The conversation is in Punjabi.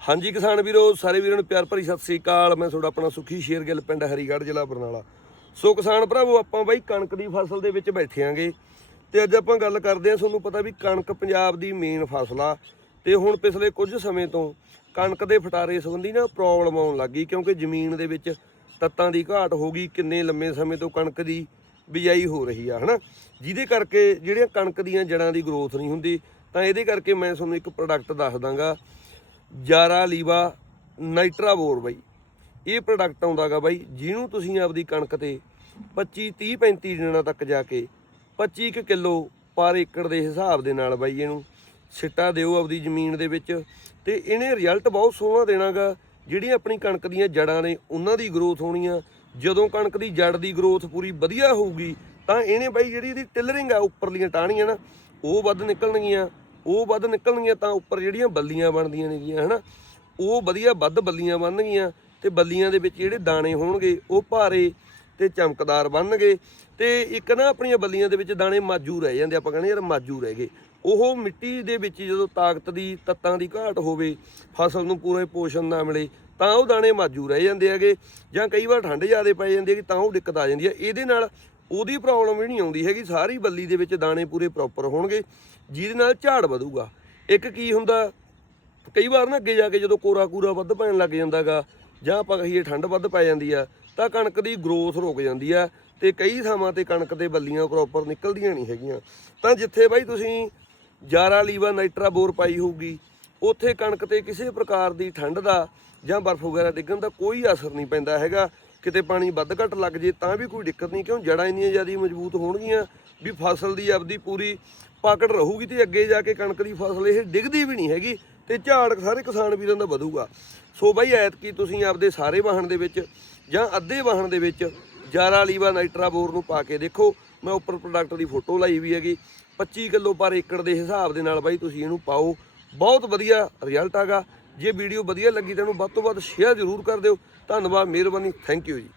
ਹਾਂਜੀ ਕਿਸਾਨ ਵੀਰੋ, ਸਾਰੇ ਵੀਰਾਂ ਨੂੰ ਪਿਆਰ ਭਰੀ ਸਤਿ ਸ੍ਰੀ ਅਕਾਲ। ਮੈਂ ਤੁਹਾਡਾ ਆਪਣਾ ਸੁਖੀ ਸ਼ੇਰਗਿੱਲ, ਪਿੰਡ ਹਰੀਗੜ੍ਹ, ਜ਼ਿਲ੍ਹਾ ਬਰਨਾਲਾ। ਸੋ ਕਿਸਾਨ ਭਰਾਵੋ, ਆਪਾਂ ਬਾਈ ਕਣਕ ਦੀ ਫਸਲ ਦੇ ਵਿੱਚ ਬੈਠੇ ਬੈਠਿਆਂਗੇ ਤੇ ਅੱਜ ਆਪਾਂ ਗੱਲ ਕਰਦੇ ਹਾਂ ਤੁਹਾਨੂੰ ਪਤਾ ਵੀ ਕਣਕ ਪੰਜਾਬ ਦੀ ਮੇਨ ਫਸਲ ਆ। ਤੇ ਹੁਣ ਪਿਛਲੇ ਕੁਝ ਸਮੇਂ ਤੋਂ ਕਣਕ ਦੇ ਫਟਾਰੇ ਸੰਬੰਧੀ ਨਾ ਪ੍ਰੋਬਲਮ ਆਉਣ ਲੱਗੀ ਕਿਉਂਕਿ ਜ਼ਮੀਨ ਦੇ ਵਿੱਚ ਤੱਤਾਂ ਦੀ ਘਾਟ ਹੋ ਗਈ, ਕਿੰਨੇ ਲੰਮੇ ਸਮੇਂ ਤੋਂ ਕਣਕ ਦੀ ਬਿਜਾਈ ਹੋ ਰਹੀ ਆ, ਹਨਾ? ਜਿਹਦੇ ਕਰਕੇ ਜਿਹੜੀਆਂ ਕਣਕ ਦੀਆਂ ਜੜਾਂ ਦੀ ਗਰੋਥ ਨਹੀਂ ਹੁੰਦੀ, ਤਾਂ ਇਹਦੇ ਕਰਕੇ ਮੈਂ ਤੁਹਾਨੂੰ ਇੱਕ ਪ੍ਰੋਡਕਟ ਦੱਸ ਦਾਂਗਾ। ਜਾਰਾ ਲੀਵਾ ਨਾਈਟਰਾਬੋਰ ਬਾਈ। ਇਹ ਪ੍ਰੋਡਕਟ ਆਉਂਦਾਗਾ ਬਾਈ, ਜਿਹਨੂੰ ਤੁਸੀਂ ਆਪਦੀ ਕਣਕ ਤੇ 25 30 35 ਦਿਨਾਂ ਤੱਕ ਜਾ ਕੇ 25 ਕੁ ਕਿਲੋ ਪਰ ਏਕੜ ਦੇ ਹਿਸਾਬ ਦੇ ਨਾਲ ਬਾਈ ਇਹਨੂੰ ਸਿੱਟਾ ਦਿਓ ਆਪਦੀ ਜ਼ਮੀਨ ਦੇ ਵਿੱਚ। ਤੇ ਇਹਨੇ ਰਿਜ਼ਲਟ ਬਹੁਤ ਸੋਹਣਾ ਦੇਣਾਗਾ। ਜਿਹੜੀਆਂ ਆਪਣੀ ਕਣਕ ਦੀਆਂ ਜੜਾਂ ਨੇ, ਉਹਨਾਂ ਦੀ ਗਰੋਥ ਹੋਣੀ ਆ। ਜਦੋਂ ਕਣਕ ਦੀ ਜੜ ਦੀ ਗਰੋਥ ਪੂਰੀ ਵਧੀਆ ਹੋਊਗੀ, ਤਾਂ ਇਹਨੇ ਬਾਈ ਜਿਹੜੀ ਇਹਦੀ ਟਿਲਰਿੰਗ ਆ, ਉੱਪਰਲੀਆਂ ਟਾਹਣੀਆਂ ਨਾ, ਉਹ ਵੱਧ ਨਿਕਲਣਗੀਆਂ। ਉਹ ਵੱਧ ਨਿਕਲਣਗੀਆਂ ਤਾਂ ਉੱਪਰ ਜਿਹੜੀਆਂ ਬੱਲੀਆਂ ਬਣਦੀਆਂ ਨੇਗੀਆਂ, ਹਨਾ? ਉਹ ਵਧੀਆ ਵੱਧ ਬੱਲੀਆਂ ਬਣਨਗੀਆਂ ਤੇ ਬੱਲੀਆਂ ਦੇ ਵਿੱਚ ਜਿਹੜੇ ਦਾਣੇ ਹੋਣਗੇ, ਉਹ ਭਾਰੇ ਤੇ ਚਮਕਦਾਰ ਬਣਨਗੇ ਤੇ ਇੱਕ ਨਾ ਆਪਣੀਆਂ ਬੱਲੀਆਂ ਦੇ ਵਿੱਚ ਦਾਣੇ ਮਾਜੂ ਰਹਿ ਜਾਂਦੇ, ਆਪਾਂ ਕਹਿੰਦੇ ਯਾਰ ਮਾਜੂ ਰਹਿ ਗਏ। ਉਹ ਮਿੱਟੀ ਦੇ ਵਿੱਚ ਜਦੋਂ ਤਾਕਤ ਦੀ, ਤੱਤਾਂ ਦੀ ਘਾਟ ਹੋਵੇ, ਫਸਲ ਨੂੰ ਪੂਰੇ ਪੋਸ਼ਣ ਨਾ ਮਿਲੇ, ਤਾਂ ਉਹ ਦਾਣੇ ਮਾਜੂ ਰਹਿ ਜਾਂਦੇ ਹੈਗੇ ਜਾਂ ਕਈ ਵਾਰ ਠੰਡ ਜ਼ਿਆਦੇ ਪੈ ਜਾਂਦੀ ਹੈ ਕਿ ਤਾਂ ਉਹ ਦਿੱਕਤ ਆ ਜਾਂਦੀ ਹੈ। ਇਹਦੇ ਨਾਲ ਉਹਦੀ ਪ੍ਰੋਬਲਮ ਵੀ ਨਹੀਂ ਆਉਂਦੀ ਹੈਗੀ, ਸਾਰੀ ਬੱਲੀ ਦੇ ਵਿੱਚ ਦਾਣੇ ਪੂਰੇ ਪ੍ਰੋਪਰ ਹੋਣਗੇ, ਜਿਹਦੇ ਨਾਲ ਝਾੜ ਵਧੂਗਾ। ਇੱਕ ਕੀ ਹੁੰਦਾ, ਕਈ ਵਾਰ ਨਾ ਅੱਗੇ ਜਾ ਕੇ ਜਦੋਂ ਕੋਰਾ ਕੂਰਾ ਵੱਧ ਪੈਣ ਲੱਗ ਜਾਂਦਾਗਾ, ਜਾਂ ਆਪਾਂ ਕਹੀਏ ਠੰਡ ਵੱਧ ਪੈ ਜਾਂਦੀ ਆ, ਤਾਂ ਕਣਕ ਦੀ ਗਰੋਥ ਰੁਕ ਜਾਂਦੀ ਆ, ਤੇ ਕਈ ਥਾਵਾਂ ਤੇ ਕਣਕ ਦੇ ਬੱਲੀਆਂ ਪ੍ਰੋਪਰ ਨਿਕਲਦੀਆਂ ਨਹੀਂ ਹੈਗੀਆਂ। ਤਾਂ ਜਿੱਥੇ ਬਾਈ ਤੁਸੀਂ ਜਾਰਾ ਲੀਵਾ ਨਾਈਟਰਾ ਬੋਰ ਪਾਈ ਹੋਊਗੀ, ਉੱਥੇ ਕਣਕ ਤੇ ਕਿਸੇ ਪ੍ਰਕਾਰ ਦੀ ਠੰਡ ਦਾ ਜਾਂ ਬਰਫ਼ ਵਗੈਰਾ ਡਿੱਗਣ ਦਾ ਕੋਈ ਅਸਰ ਨਹੀਂ ਪੈਂਦਾ ਹੈਗਾ। ਕਿਤੇ ਪਾਣੀ ਵੱਧ ਘੱਟ ਲੱਗ ਜੇ ਤਾਂ ਵੀ ਕੋਈ ਦਿੱਕਤ ਨਹੀਂ, ਕਿਉਂ ਜੜਾਂ ਇੰਨੀਆਂ ਜ਼ਿਆਦਾ ਮਜ਼ਬੂਤ ਹੋਣਗੀਆਂ ਵੀ ਫਸਲ ਦੀ ਆਪਦੀ ਪੂਰੀ ਪਾਕਟ ਰਹੂਗੀ ਤੇ ਅੱਗੇ ਜਾ ਕੇ ਕਣਕ ਦੀ ਫਸਲ ਇਹ ਡਿੱਗਦੀ ਵੀ ਨਹੀਂ ਹੈਗੀ ਤੇ ਝਾੜ ਸਾਰੇ ਕਿਸਾਨ ਵੀਰਾਂ ਦਾ ਵਧੂਗਾ। ਸੋ ਬਾਈ ਐਤਕੀ ਤੁਸੀਂ ਆਪਦੇ ਸਾਰੇ ਵਾਹਣ ਦੇ ਵਿੱਚ ਜਾਂ ਅੱਧੇ ਵਾਹਣ ਦੇ ਵਿੱਚ ਜਾਰਾ ਲੀਵਾ ਨਾਈਟਰਾ ਬੋਰ ਨੂੰ ਪਾ ਕੇ ਦੇਖੋ। ਮੈਂ ਉੱਪਰ ਪ੍ਰੋਡਕਟ ਦੀ ਫੋਟੋ ਲਾਈ ਵੀ ਹੈਗੀ। 25 ਕਿਲੋ ਪਰ ਏਕੜ ਦੇ ਹਿਸਾਬ ਦੇ ਨਾਲ ਬਾਈ ਤੁਸੀਂ ਇਹਨੂੰ ਪਾਓ। ਬਹੁਤ ਵਧੀਆ ਰਿਜ਼ਲਟ ਆਗਾ। ਜੇ ਵੀਡੀਓ ਵਧੀਆ ਲੱਗੀ ਤਾਂ ਇਹਨੂੰ ਵੱਧ ਤੋਂ ਵੱਧ ਸ਼ੇਅਰ ਜ਼ਰੂਰ ਕਰ ਦਿਓ। ਧੰਨਵਾਦ, ਮਿਹਰਬਾਨੀ ਥੈਂਕ ਯੂ ਜੀ।